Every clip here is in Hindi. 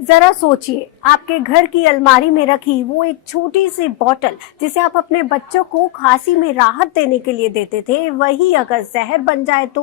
जरा सोचिए, आपके घर की अलमारी में रखी वो एक छोटी सी बोतल जिसे आप अपने बच्चों को खांसी में राहत देने के लिए देते थे, वही अगर जहर बन जाए तो।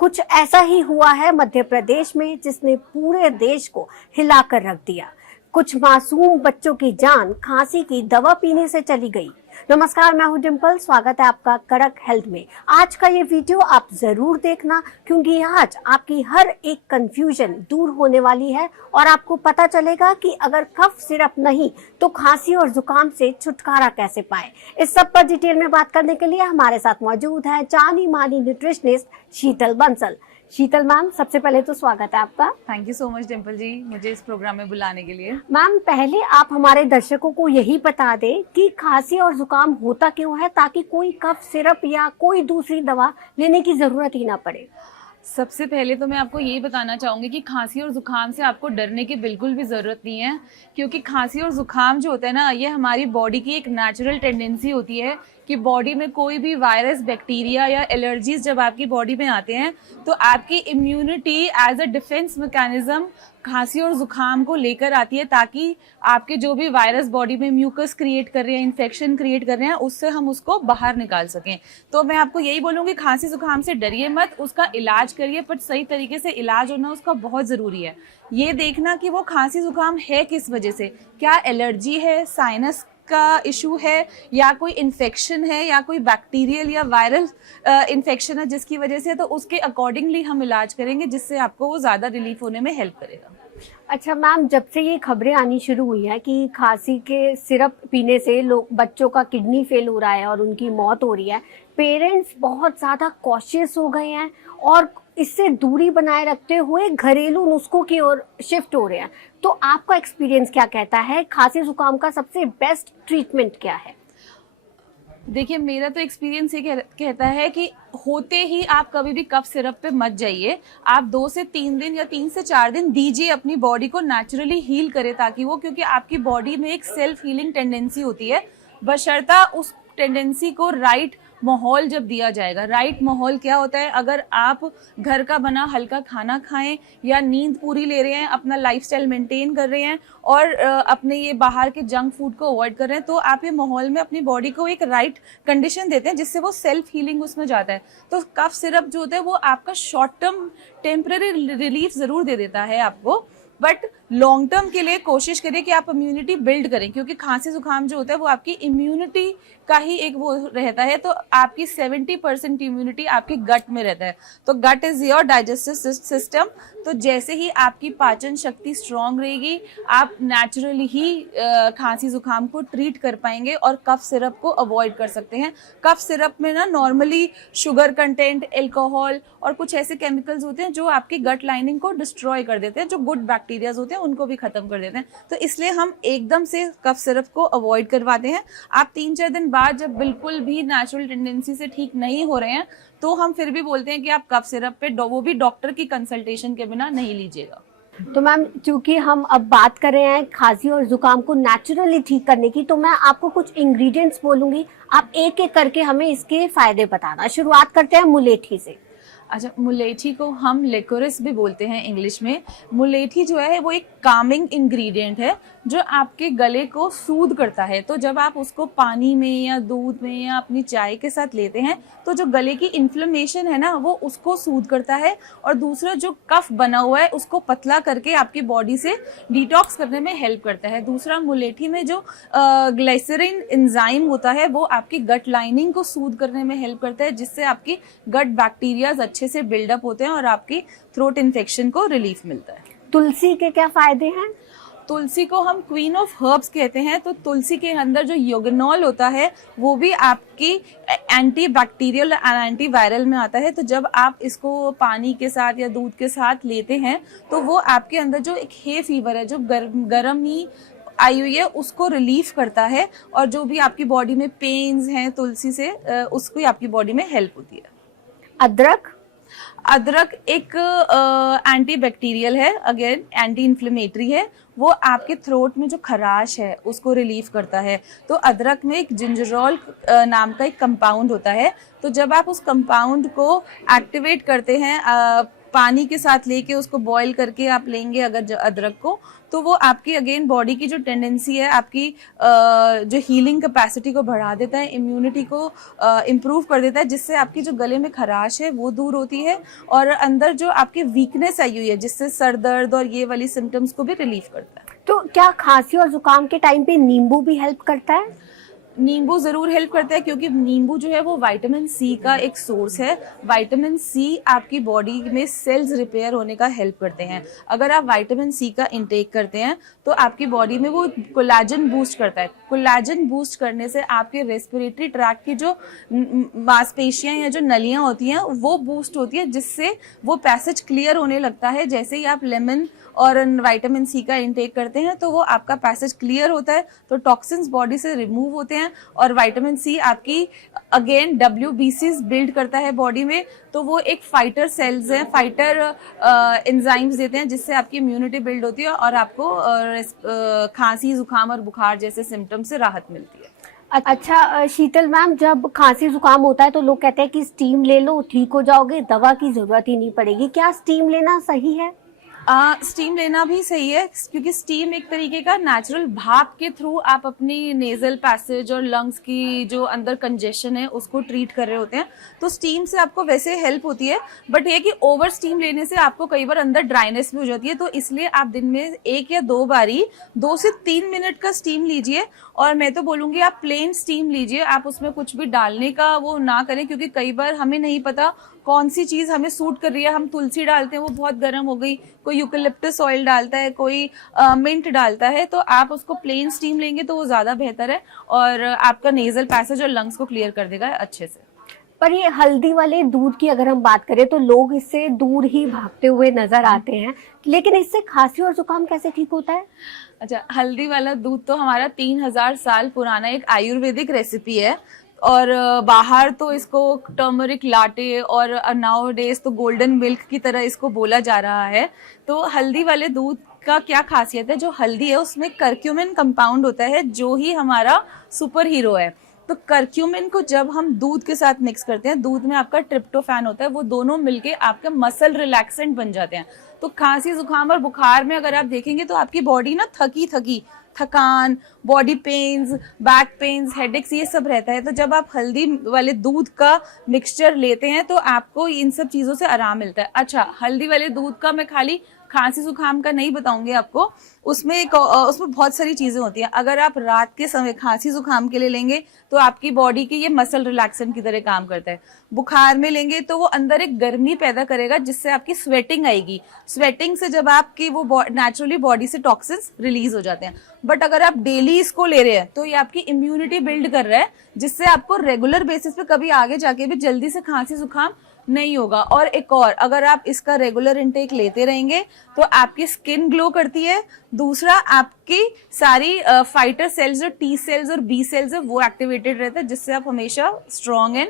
कुछ ऐसा ही हुआ है मध्य प्रदेश में, जिसने पूरे देश को हिलाकर रख दिया। कुछ मासूम बच्चों की जान खांसी की दवा पीने से चली गई। नमस्कार, मैं हूं डिम्पल। स्वागत है आपका कड़क हेल्थ में। आज का ये वीडियो आप जरूर देखना, क्योंकि आज आपकी हर एक कंफ्यूजन दूर होने वाली है और आपको पता चलेगा कि अगर कफ सिरप नहीं तो खांसी और जुकाम से छुटकारा कैसे पाए। इस सब पर डिटेल में बात करने के लिए हमारे साथ मौजूद है जानी मानी न्यूट्रिशनिस्ट शीतल बंसल। शीतल मैम, सबसे पहले तो स्वागत है आपका। Thank you so much Dimple ji, मुझे इस प्रोग्राम में बुलाने के लिए। मैम, पहले आप हमारे दर्शकों को यही बता दें कि खांसी और जुकाम होता क्यों है, ताकि कोई कफ सिरप या कोई दूसरी दवा लेने की जरूरत ही ना पड़े। सबसे पहले तो मैं आपको यही बताना चाहूँगी कि खांसी और ज़ुकाम से आपको डरने की बिल्कुल भी ज़रूरत नहीं है, क्योंकि खांसी और ज़ुकाम जो होता है ना, ये हमारी बॉडी की एक नेचुरल टेंडेंसी होती है कि बॉडी में कोई भी वायरस, बैक्टीरिया या एलर्जीज जब आपकी बॉडी में आते हैं तो आपकी immunity as a defence mechanism खांसी और ज़ुकाम को लेकर आती है, ताकि आपके जो भी वायरस बॉडी में म्यूकस क्रिएट कर रहे हैं, इन्फेक्शन क्रिएट कर रहे हैं, उससे हम उसको बाहर निकाल सकें। तो मैं आपको यही बोलूँगी, खांसी ज़ुकाम से डरिए मत, उसका इलाज करिए, पर सही तरीके से इलाज होना उसका बहुत ज़रूरी है। ये देखना कि वो खांसी ज़ुकाम है किस वजह से, क्या एलर्जी है, साइनस का इशू है, या कोई इन्फेक्शन है, या कोई बैक्टीरियल या वायरल इन्फेक्शन है जिसकी वजह से, तो उसके अकॉर्डिंगली हम इलाज करेंगे, जिससे आपको वो ज़्यादा रिलीफ होने में हेल्प करेगा। अच्छा मैम, जब से ये खबरें आनी शुरू हुई हैं कि खांसी के सिरप पीने से लोग बच्चों का किडनी फेल हो रहा है और उनकी मौत हो रही है, पेरेंट्स बहुत ज़्यादा कॉशियस हो गए हैं और इससे दूरी बनाए रखते हुए घरेलू नुस्खों की ओर शिफ्ट हो रहे हैं। तो आपका एक्सपीरियंस क्या कहता है, खांसी जुकाम का सबसे बेस्ट ट्रीटमेंट क्या है? देखिए, मेरा तो एक्सपीरियंस ये कहता है कि होते ही आप कभी भी कफ सिरप पे मत जाइए। आप 2 से 3 दिन या 3 से 4 दिन दीजिए अपनी बॉडी को नेचुरली हील करे, ताकि वो, क्योंकि आपकी बॉडी में एक सेल्फ हीलिंग टेंडेंसी होती है, बशर्ता उस टेंडेंसी को राइट माहौल जब दिया जाएगा। राइट माहौल क्या होता है? अगर आप घर का बना हल्का खाना खाएं, या नींद पूरी ले रहे हैं, अपना लाइफस्टाइल मेंटेन कर रहे हैं, और अपने ये बाहर के जंक फूड को अवॉइड कर रहे हैं, तो आप ये माहौल में अपनी बॉडी को एक राइट कंडीशन देते हैं, जिससे वो सेल्फ हीलिंग उसमें जाता है। तो कफ सिरप जो होता है वो आपका शॉर्ट टर्म टेम्पररी रिलीफ ज़रूर दे देता है आपको, बट लॉन्ग टर्म के लिए कोशिश करिए कि आप इम्यूनिटी बिल्ड करें, क्योंकि खांसी जुकाम जो होता है वो आपकी इम्यूनिटी का ही एक वो रहता है। तो आपकी 70% इम्यूनिटी आपकी गट में रहता है। तो गट इज योर डाइजेस्टिव सिस्टम। तो जैसे ही आपकी पाचन शक्ति स्ट्रांग रहेगी, आप नेचुरली ही खांसी जुकाम को ट्रीट कर पाएंगे और कफ सिरप को अवॉइड कर सकते हैं। कफ सिरप में ना नॉर्मली शुगर कंटेंट, एल्कोहल और कुछ ऐसे केमिकल्स होते हैं जो आपकी गट लाइनिंग को डिस्ट्रॉय कर देते हैं, जो गुड बैक्टीरियाज होते हैं उनको भी खत्म कर देते हैं। तो इसलिए हम एकदम से कफ सिरप को अवॉइड करवाते हैं। आप 3-4 दिन बाद जब बिल्कुल भी नेचुरल टेंडेंसी से ठीक नहीं हो रहे हैं, तो हम फिर भी बोलते हैं कि आप कफ सिरप पे वो भी डॉक्टर की कंसल्टेशन के बिना नहीं लीजिएगा। तो मैम, चूंकि हम अब बात कर रहे हैं खांसी और जुकाम को नेचुरली ठीक करने की, तो मैं आपको कुछ इंग्रेडिएंट्स बोलूंगी, आप एक एक करके हमें इसके फायदे बताना। शुरुआत करते हैं मुलेठी से। अच्छा, मुलेठी को हम लेकोरिस भी बोलते हैं इंग्लिश में। मुलेठी जो है वो एक कामिंग इंग्रेडिएंट है, जो आपके गले को सूद करता है। तो जब आप उसको पानी में या दूध में या अपनी चाय के साथ लेते हैं, तो जो गले की इन्फ्लेमेशन है ना, वो उसको सूद करता है, और दूसरा जो कफ बना हुआ है उसको पतला करके आपकी बॉडी से डिटॉक्स करने में हेल्प करता है। दूसरा, मुलेठी में जो ग्लाइसरीन एंजाइम होता है वो आपकी गट लाइनिंग को सूद करने में हेल्प करता है, जिससे आपकी गट बैक्टीरियाज अच्छे से बिल्डअप होते हैं और आपकी थ्रोट इन्फेक्शन को रिलीफ मिलता है। तुलसी के क्या फायदे हैं? तुलसी को हम क्वीन ऑफ हर्ब्स कहते हैं। तो तुलसी के अंदर जो यूगेनॉल होता है वो भी आपकी एंटी बैक्टीरियल और एंटी वायरल में आता है। तो जब आप इसको पानी के साथ या दूध के साथ लेते हैं, तो वो आपके अंदर जो एक हे फीवर है, जो गर्म ही आई हुई है, उसको रिलीफ करता है, और जो भी आपकी बॉडी में पेन्स हैं तुलसी से, उसको आपकी बॉडी में हेल्प होती है। अदरक? अदरक एक एंटी बैक्टीरियल है, अगेन एंटी इन्फ्लेमेटरी है। वो आपके थ्रोट में जो खराश है उसको रिलीफ करता है। तो अदरक में एक जिंजरॉल नाम का एक कंपाउंड होता है। तो जब आप उस कंपाउंड को एक्टिवेट करते हैं पानी के साथ लेके उसको बॉईल करके आप लेंगे अगर अदरक को, तो वो आपकी अगेन बॉडी की जो टेंडेंसी है आपकी जो हीलिंग कैपेसिटी को बढ़ा देता है, इम्यूनिटी को इम्प्रूव कर देता है, जिससे आपकी जो गले में खराश है वो दूर होती है और अंदर जो आपकी वीकनेस आई हुई है जिससे सर दर्द और ये वाली सिम्टम्स को भी रिलीफ करता है। तो क्या खांसी और जुकाम के टाइम पे नींबू भी हेल्प करता है? नींबू ज़रूर हेल्प करता है, क्योंकि नींबू जो है वो विटामिन सी का एक सोर्स है। विटामिन सी आपकी बॉडी में सेल्स रिपेयर होने का हेल्प करते हैं। अगर आप विटामिन सी का इंटेक करते हैं तो आपकी बॉडी में वो कोलेजन बूस्ट करता है। कोलेजन बूस्ट करने से आपके रेस्पिरेटरी ट्रैक्ट की जो मांसपेशियां या जो नलियां होती हैं वो बूस्ट होती है, जिससे वो पैसेज क्लियर होने लगता है। जैसे ही आप लेमन और विटामिन सी का इंटेक करते हैं तो वो आपका पैसेज क्लियर होता है, तो टॉक्सिन्स बॉडी से रिमूव होते हैं और विटामिन सी आपकी अगेन WBCs बिल्ड करता है बॉडी में, तो वो एक फाइटर सेल्स हैं, फाइटर एंजाइम्स देते हैं, जिससे आपकी इम्यूनिटी बिल्ड होती है और आपको खांसी, जुकाम और बुखार जैसे सिम्टम से राहत मिलती है। अच्छा शीतल मैम, जब खांसी जुकाम होता है तो लोग कहते हैं कि स्टीम ले लो ठीक हो जाओगे, दवा की जरूरत ही नहीं पड़ेगी, क्या स्टीम लेना सही है? स्टीम लेना भी सही है, क्योंकि स्टीम एक तरीके का नेचुरल भाप के थ्रू आप अपनी नेजल पैसेज और लंग्स की जो अंदर कंजेशन है उसको ट्रीट कर रहे होते हैं। तो स्टीम से आपको वैसे हेल्प होती है, बट ये कि ओवर स्टीम लेने से आपको कई बार अंदर ड्राइनेस भी हो जाती है। तो इसलिए आप दिन में 1 या 2 बारी 2 से 3 मिनट का स्टीम लीजिए। और मैं तो बोलूँगी आप प्लेन स्टीम लीजिए, आप उसमें कुछ भी डालने का वो ना करें, क्योंकि कई बार हमें नहीं पता कौन सी चीज़ हमें सूट कर रही है। हम तुलसी डालते हैं, वो बहुत गर्म हो गई, कोई यूकेलिप्टस ऑयल डालता है, कोई मिंट डालता है, तो आप उसको प्लेन स्टीम लेंगे तो वो ज़्यादा बेहतर है और आपका नेजल पैसेज और लंग्स को क्लियर कर देगा अच्छे से। पर ये हल्दी वाले दूध की अगर हम बात करें तो लोग इससे दूर ही भागते हुए नजर आते हैं, लेकिन इससे खांसी और जुकाम कैसे ठीक होता है? अच्छा, हल्दी वाला दूध तो हमारा 3000 साल पुराना एक आयुर्वेदिक रेसिपी है और बाहर तो इसको टर्मरिक लाटे और नाउ डेज तो गोल्डन मिल्क की तरह इसको बोला जा रहा है। तो हल्दी वाले दूध का क्या खासियत है, जो हल्दी है उसमें करक्यूमिन कंपाउंड होता है, जो ही हमारा सुपर हीरो है। तो करक्यूमिन को जब हम दूध के साथ मिक्स करते हैं, दूध में आपका ट्रिप्टोफैन होता है, वो दोनों मिलके आपके मसल रिलैक्सेंट बन जाते हैं। तो खांसी, जुकाम और बुखार में अगर आप देखेंगे तो आपकी बॉडी ना थकान, body pains, back pains, headaches, ये सब रहता है। तो जब आप हल्दी वाले दूध का मिक्सचर लेते हैं तो आपको इन सब चीज़ों से आराम मिलता है। अच्छा, हल्दी वाले दूध का मैं खाली खांसी जुकाम का नहीं बताऊंगी आपको, उसमें बहुत सारी चीजें होती हैं। अगर आप रात के समय खांसी जुकाम के लिए लेंगे तो आपकी बॉडी की ये मसल रिलैक्सेंट की तरह काम करता है। बुखार में लेंगे तो वो अंदर एक गर्मी पैदा करेगा, जिससे आपकी स्वेटिंग आएगी। स्वेटिंग से जब आपकी वो नेचुरली बॉडी से टॉक्सिन्स रिलीज हो जाते हैं। बट अगर आप डेली इसको ले रहे हैं तो ये आपकी इम्यूनिटी बिल्ड कर रहा है, जिससे आपको रेगुलर बेसिस पे कभी आगे जाके भी जल्दी से खांसी जुकाम नहीं होगा। और एक और, अगर आप इसका रेगुलर इनटेक लेते रहेंगे तो आपकी स्किन ग्लो करती है। दूसरा, आपकी सारी फाइटर सेल्स जो टी सेल्स और बी सेल्स है वो एक्टिवेटेड रहते हैं, जिससे आप हमेशा स्ट्रॉन्ग एंड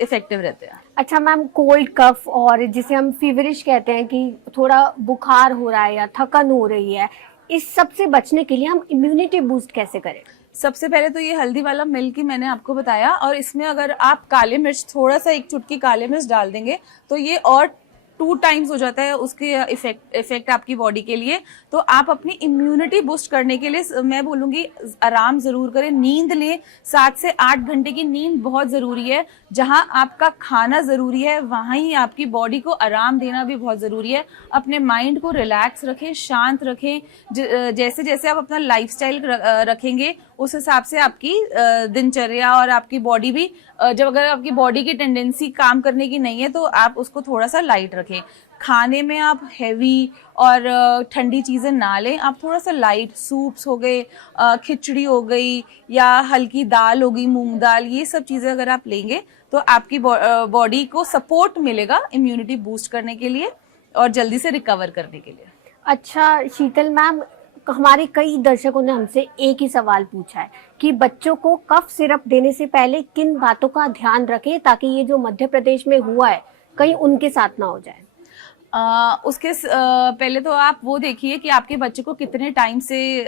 इफेक्टिव रहते हैं। अच्छा मैम, कोल्ड कफ और जिसे हम फीवरिश कहते हैं कि थोड़ा बुखार हो रहा है या थकन हो रही है, इस सब से बचने के लिए हम इम्यूनिटी बूस्ट कैसे करें? सबसे पहले तो ये हल्दी वाला मिल्क ही मैंने आपको बताया, और इसमें अगर आप काले मिर्च, थोड़ा सा 1 चुटकी काले मिर्च डाल देंगे तो ये और 2 टाइम्स हो जाता है उसके इफेक्ट आपकी बॉडी के लिए। तो आप अपनी इम्यूनिटी बूस्ट करने के लिए मैं बोलूँगी आराम ज़रूर करें, नींद लें। 7 से 8 घंटे की नींद बहुत ज़रूरी है। जहाँ आपका खाना ज़रूरी है वहाँ ही आपकी बॉडी को आराम देना भी बहुत ज़रूरी है। अपने माइंड को रिलैक्स रखें, शांत रखें। जैसे जैसे आप अपना लाइफस्टाइल रखेंगे उस हिसाब से आपकी दिनचर्या और आपकी बॉडी भी, जब अगर आपकी बॉडी की टेंडेंसी काम करने की नहीं है तो आप उसको थोड़ा सा लाइट रखें। खाने में आप हैवी और ठंडी चीज़ें ना लें, आप थोड़ा सा लाइट, सूप्स हो गए, खिचड़ी हो गई या हल्की दाल हो गई, मूंग दाल, ये सब चीज़ें अगर आप लेंगे तो आपकी बॉडी को सपोर्ट मिलेगा इम्यूनिटी बूस्ट करने के लिए और जल्दी से रिकवर करने के लिए। अच्छा शीतल मैम, हमारे कई दर्शकों ने हमसे एक ही सवाल पूछा है कि बच्चों को कफ सिरप देने से पहले किन बातों का ध्यान रखें ताकि ये जो मध्य प्रदेश में हुआ है कहीं उनके साथ ना हो जाए। पहले तो आप वो देखिए कि आपके बच्चे को कितने टाइम से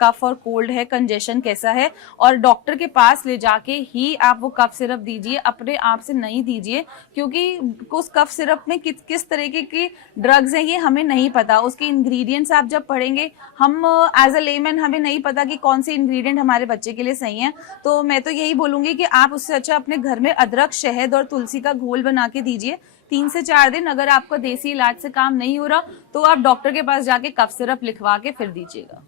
कफ और कोल्ड है, कंजेशन कैसा है, और डॉक्टर के पास ले जाके ही आप वो कफ सिरप दीजिए, अपने आप से नहीं दीजिए, क्योंकि उस कफ सिरप में किस तरीके की ड्रग्स हैं ये हमें नहीं पता। उसके इंग्रेडिएंट्स आप जब पढ़ेंगे, हम एज अ लेमैन हमें नहीं पता कि कौन से इंग्रेडिएंट हमारे बच्चे के लिए सही है। तो मैं तो यही बोलूंगी कि आप उससे अच्छा अपने घर में अदरक, शहद और तुलसी का घोल बना के दीजिए 3 से 4 दिन। अगर आपका देसी इलाज से काम नहीं हो रहा तो आप डॉक्टर के पास जाके कफ सिरप लिखवा के फिर दीजिएगा।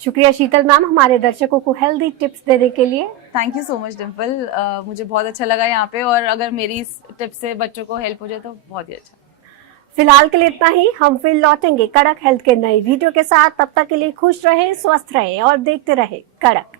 शुक्रिया शीतल मैम हमारे दर्शकों को हेल्दी टिप्स देने के लिए। Thank you so much Dimple, मुझे बहुत अच्छा लगा यहाँ पे, और अगर मेरी इस टिप से बच्चों को हेल्प हो जाए तो बहुत ही अच्छा। फिलहाल के लिए इतना ही, हम फिर लौटेंगे कड़क हेल्थ के नए वीडियो के साथ। तब तक के लिए खुश रहे, स्वस्थ रहे और देखते रहे कड़क।